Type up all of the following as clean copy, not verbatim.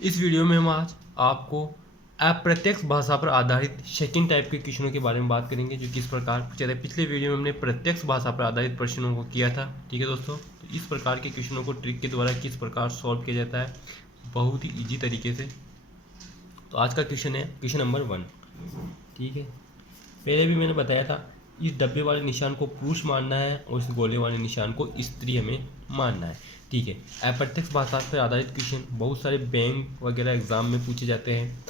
इस वीडियो में हम आज आपको अप्रत्यक्ष भाषा पर आधारित सेकंड टाइप के क्वेश्चनों के बारे में बात करेंगे, जो किस प्रकार पूछा था। पिछले वीडियो में हमने प्रत्यक्ष भाषा पर आधारित प्रश्नों को किया था। ठीक है दोस्तों, तो इस प्रकार के क्वेश्चनों को ट्रिक के द्वारा किस प्रकार सॉल्व किया जाता है, बहुत ही ईजी तरीके से। तो आज का क्वेश्चन है क्वेश्चन नंबर 1। ठीक है, पहले भी मैंने बताया था, इस डब्बे वाले निशान को पुरुष मानना है और इस गोले वाले निशान को स्त्री हमें मानना है। ठीक है, अप्रत्यक्ष भाषा पर आधारित क्वेश्चन बहुत सारे बैंक वगैरह एग्जाम में पूछे जाते हैं।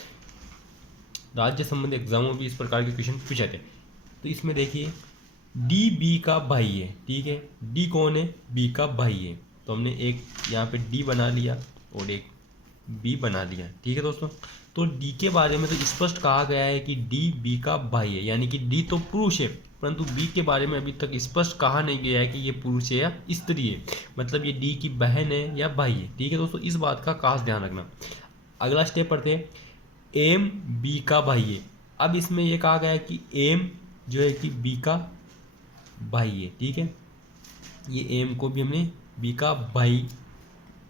राज्य संबंधी एग्जामों में भी इस प्रकार के क्वेश्चन पूछे जाते हैं। तो इसमें देखिए, डी बी का भाई है। ठीक है, डी कौन है? बी का भाई है। तो हमने एक यहाँ पे डी बना लिया और एक बी बना लिया। ठीक है दोस्तों, तो डी के बारे में तो स्पष्ट कहा गया है कि डी बी का भाई है, यानी कि डी तो पुरुष है, परंतु बी के बारे में अभी तक स्पष्ट कहा नहीं गया है कि ये पुरुष है या स्त्री है, मतलब ये डी की बहन है या भाई है। ठीक है दोस्तों, इस बात का खास ध्यान रखना। अगला स्टेप पढ़ते हैं, एम बी का भाई है। अब इसमें यह कहा गया है कि एम जो है कि बी का भाई है। ठीक है, ये एम को भी हमने बी का भाई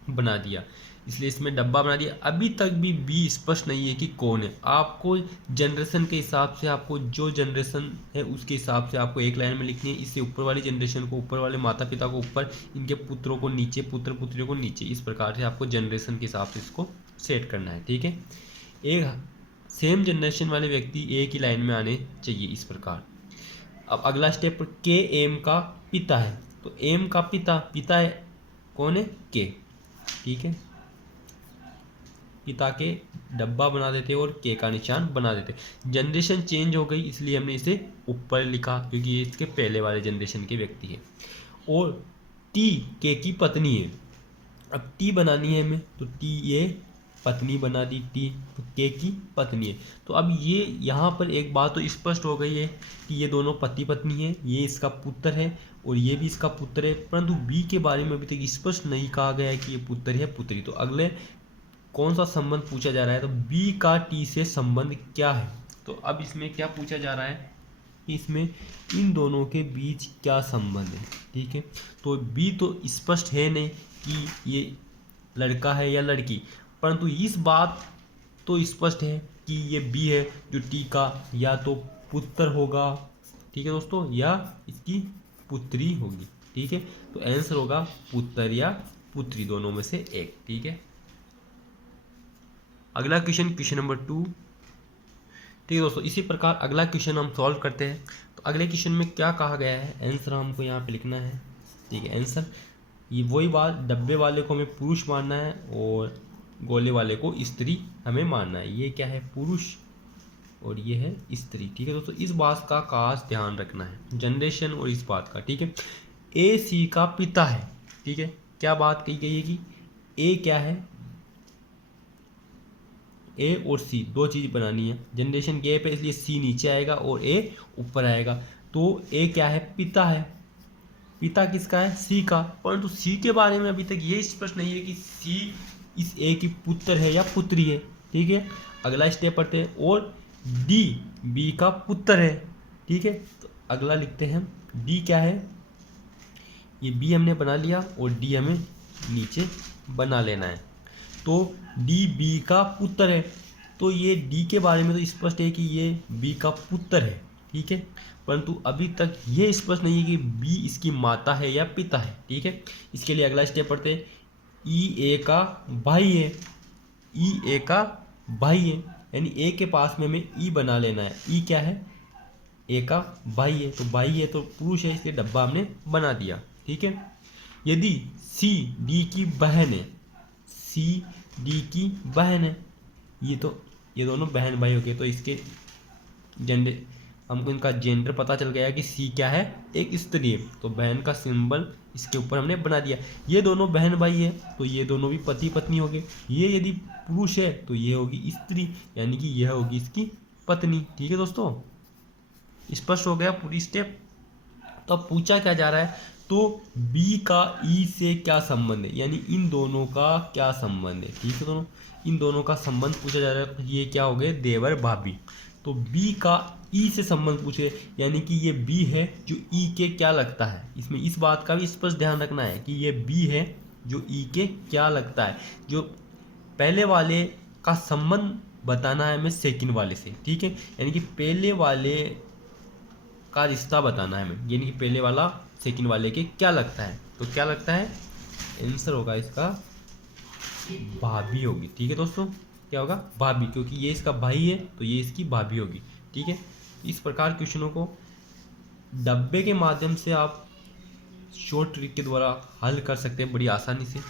बना दिया, इसलिए इसमें डब्बा बना दिया। अभी तक भी बी स्पष्ट नहीं है कि कौन है। आपको जनरेशन के हिसाब से, आपको जो जनरेशन है उसके हिसाब से आपको एक लाइन में लिखनी है। इससे ऊपर वाली जनरेशन को ऊपर, वाले माता पिता को ऊपर, इनके पुत्रों को नीचे, पुत्र पुत्रियों को नीचे। इस प्रकार से आपको जनरेशन के हिसाब से इसको सेट करना है। ठीक है, एक सेम जनरेशन वाले व्यक्ति एक ही लाइन में आने चाहिए, इस प्रकार। अब अगला स्टेप, के एम का पिता है। तो एम का पिता है कौन है? के। ठीक है, पिता के डब्बा बना देते और के का निशान बना देते। जनरेशन चेंज हो गई, इसलिए हमने इसे ऊपर लिखा, क्योंकि ये इसके पहले वाले जनरेशन के व्यक्ति है। और टी के की पत्नी है। अब टी बनानी है हमें, तो टी ये पत्नी बना दी, टी तो के की पत्नी है। तो अब ये यहाँ पर एक बात तो स्पष्ट हो गई है कि ये दोनों पति पत्नी है, ये इसका पुत्र है और ये भी इसका पुत्र है, परंतु बी के बारे में अभी तक स्पष्ट नहीं कहा गया है कि ये पुत्र है या पुत्री। तो अगले कौन सा संबंध पूछा जा रहा है? तो बी का टी से संबंध क्या है? तो अब इसमें क्या पूछा जा रहा है कि इसमें इन दोनों के बीच क्या संबंध है। ठीक है, तो बी तो स्पष्ट है नहीं कि ये लड़का है या लड़की, परंतु इस बात तो स्पष्ट है कि ये बी है, जो टी का या तो पुत्र होगा, ठीक है दोस्तों, या इसकी पुत्री होगी। ठीक है, तो आंसर होगा पुत्र या पुत्री, दोनों में से एक। ठीक है, अगला क्वेश्चन, क्वेश्चन नंबर 2। ठीक है दोस्तों, इसी प्रकार अगला क्वेश्चन हम सॉल्व करते हैं। तो अगले क्वेश्चन में क्या कहा गया है, आंसर हमको यहाँ पे लिखना है। ठीक है, आंसर ये वही बात, डब्बे वाले को हमें पुरुष मानना है और गोले वाले को स्त्री हमें मानना है। ये क्या है? पुरुष और ये है स्त्री। ठीक है दोस्तों, इस बात का खास ध्यान रखना है, जनरेशन और इस बात का। ठीक है, ए सी का पिता है। ठीक है, क्या बात कही गई है कि ए क्या है? ए और सी दो चीज़ बनानी है। जनरेशन गैप है, इसलिए सी नीचे आएगा और ए ऊपर आएगा। तो ए क्या है? पिता है। पिता किसका है? सी का। परंतु सी के बारे में अभी तक ये स्पष्ट नहीं है कि सी इस ए की पुत्र है या पुत्री है। ठीक है, अगला स्टेप पढ़ते हैं, और डी बी का पुत्र है। ठीक है, तो अगला लिखते हैं, डी क्या है? ये बी हमने बना लिया और डी हमें नीचे बना लेना है। तो डी बी का पुत्र है, तो ये डी के बारे में तो स्पष्ट है कि ये बी का पुत्र है। ठीक है, परंतु अभी तक ये स्पष्ट नहीं है कि बी इसकी माता है या पिता है। ठीक है, इसके लिए अगला स्टेप पढ़ते हैं, ई ए का भाई है। ई ए का भाई है, यानी ए के पास में हमें ई बना लेना है। ई क्या है? ए का भाई है, तो भाई है तो पुरुष है, इसलिए डब्बा हमने बना दिया। ठीक है, यदि सी डी की बहन है, सी डी की बहन है, ये दोनों बहन भाई हो गए, तो इसके जेंडर, हमको इनका जेंडर पता चल गया कि सी क्या है? एक स्त्री है, तो बहन का सिंबल इसके ऊपर हमने बना दिया। ये दोनों बहन भाई है, तो ये दोनों भी पति पत्नी हो गए। ये यदि पुरुष है तो ये होगी स्त्री, यानी कि यह होगी इसकी पत्नी। ठीक है दोस्तों, स्पष्ट हो गया पूरी स्टेप। तो अब पूछा क्या जा रहा है, तो बी का ई से क्या संबंध है, यानी इन दोनों का क्या संबंध है। ठीक है, दोनों इन दोनों का संबंध पूछा जा रहा है। तो ये क्या हो गए? देवर भाभी। तो बी का ई से संबंध पूछे, यानी कि ये बी है जो ई के क्या लगता है। इसमें इस बात का भी स्पष्ट ध्यान रखना है कि ये बी है जो ई के क्या लगता है। जो पहले वाले का संबंध बताना है हमें सेकंड वाले से, ठीक है। यानी कि पहले वाले का रिश्ता बताना है हमें, यानी कि पहले वाला सेकंड वाले के क्या लगता है। तो क्या लगता है, आंसर होगा इसका भाभी होगी, ठीक है दोस्तों। क्या होगा, भाभी, क्योंकि ये इसका भाई है तो ये इसकी भाभी होगी, ठीक है। इस प्रकार क्वेश्चनों को डब्बे के माध्यम से आप शॉर्ट ट्रिक के द्वारा हल कर सकते हैं बड़ी आसानी से।